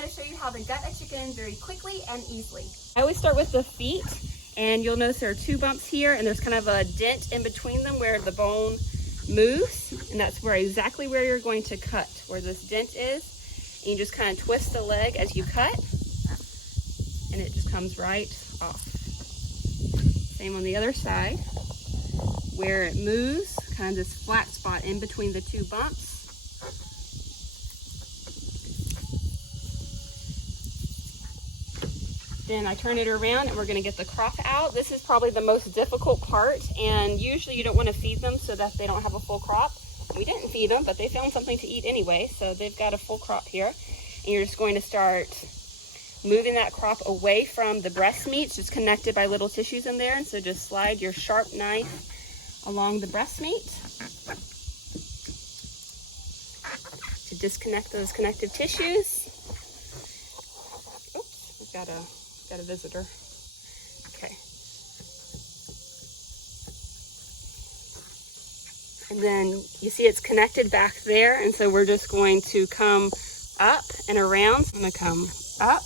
going to show you how to gut a chicken very quickly and easily. I always start with the feet, and you'll notice there are 2 bumps here, and there's kind of a dent in between them where the bone moves, and that's exactly where you're going to cut, where this dent is. And you just kind of twist the leg as you cut, and it just comes right off. Same on the other side, where it moves, kind of this flat spot in between the 2 bumps. Then I turn it around and we're going to get the crop out. This is probably the most difficult part, and usually you don't want to feed them so that they don't have a full crop. We didn't feed them, but they found something to eat anyway, so they've got a full crop here. And you're just going to start moving that crop away from the breast meat. It's just connected by little tissues in there, and so just slide your sharp knife along the breast meat to disconnect those connective tissues. Oops, we've got a visitor. Okay. And then you see it's connected back there, and so we're just going to come up and around. I'm going to come up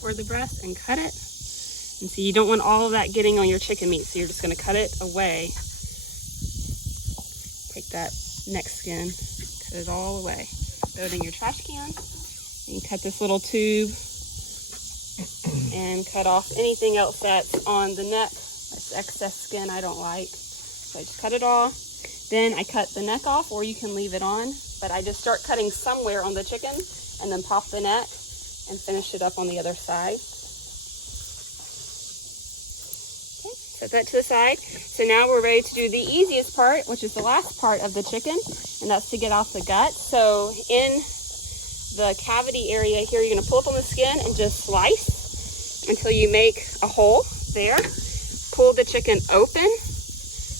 toward the breast and cut it. And so you don't want all of that getting on your chicken meat, so you're just going to cut it away. Take that neck skin, cut it all away. Throw it in your trash can. And you cut this little tube and cut off anything else that's on the neck. That's excess skin I don't like. So I just cut it off. Then I cut the neck off, or you can leave it on. But I just start cutting somewhere on the chicken and then pop the neck and finish it up on the other side. Okay, set that to the side. So now we're ready to do the easiest part, which is the last part of the chicken, and that's to get out the gut. So in the cavity area here, you're going to pull up on the skin and just slice until you make a hole there. Pull the chicken open,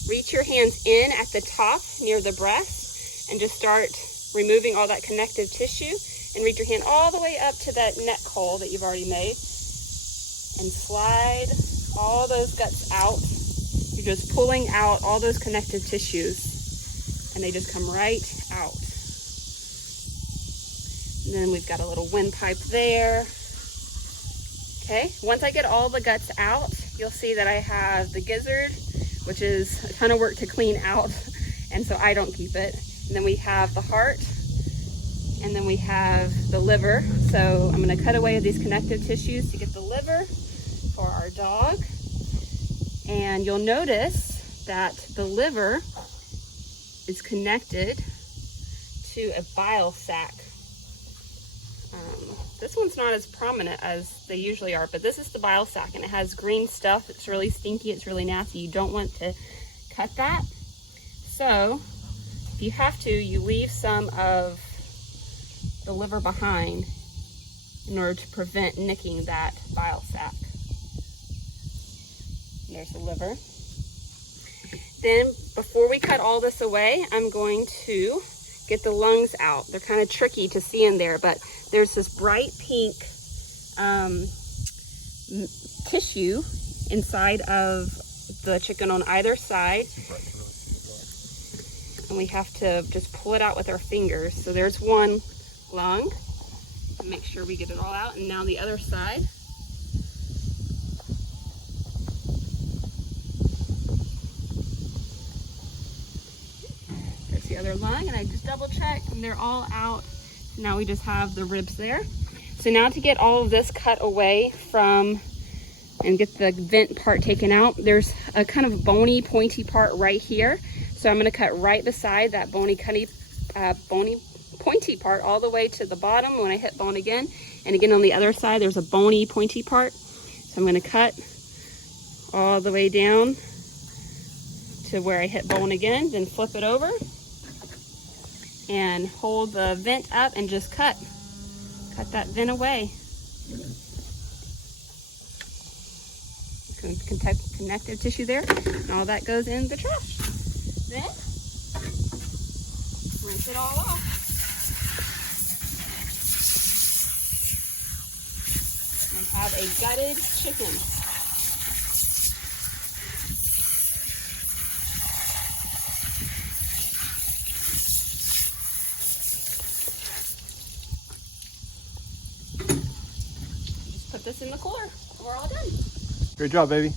reach your hands in at the top near the breast, and just start removing all that connective tissue, and reach your hand all the way up to that neck hole that you've already made and slide all those guts out. You're just pulling out all those connective tissues, and they just come right out. And then we've got a little windpipe there. Okay, once I get all the guts out, you'll see that I have the gizzard, which is a ton of work to clean out, and so I don't keep it. And then we have the heart, and then we have the liver. So I'm going to cut away these connective tissues to get the liver for our dog. And you'll notice that the liver is connected to a bile sac. This one's not as prominent as they usually are, but this is the bile sac, and it has green stuff. It's really stinky. It's really nasty. You don't want to cut that. So if you have to, you leave some of the liver behind in order to prevent nicking that bile sac. There's the liver. Then before we cut all this away, I'm going to get the lungs out. They're kind of tricky to see in there, but there's this bright pink tissue inside of the chicken on either side, and we have to just pull it out with our fingers. So there's one lung. Make sure we get it all out. And now the other side. There's the other lung, and I just double check, and they're all out. So now we just have the ribs there. So now to get all of this cut away from and get the vent part taken out, there's a kind of bony, pointy part right here. So I'm going to cut right beside that bony, pointy part all the way to the bottom when I hit bone again. And again on the other side, there's a bony, pointy part. So I'm going to cut all the way down to where I hit bone again, then flip it over and hold the vent up and just cut that vent away. Connective tissue there, and all that goes in the trash. Then rinse it all off. And have a gutted chicken. put this in the cooler. We're all done. Great job, baby.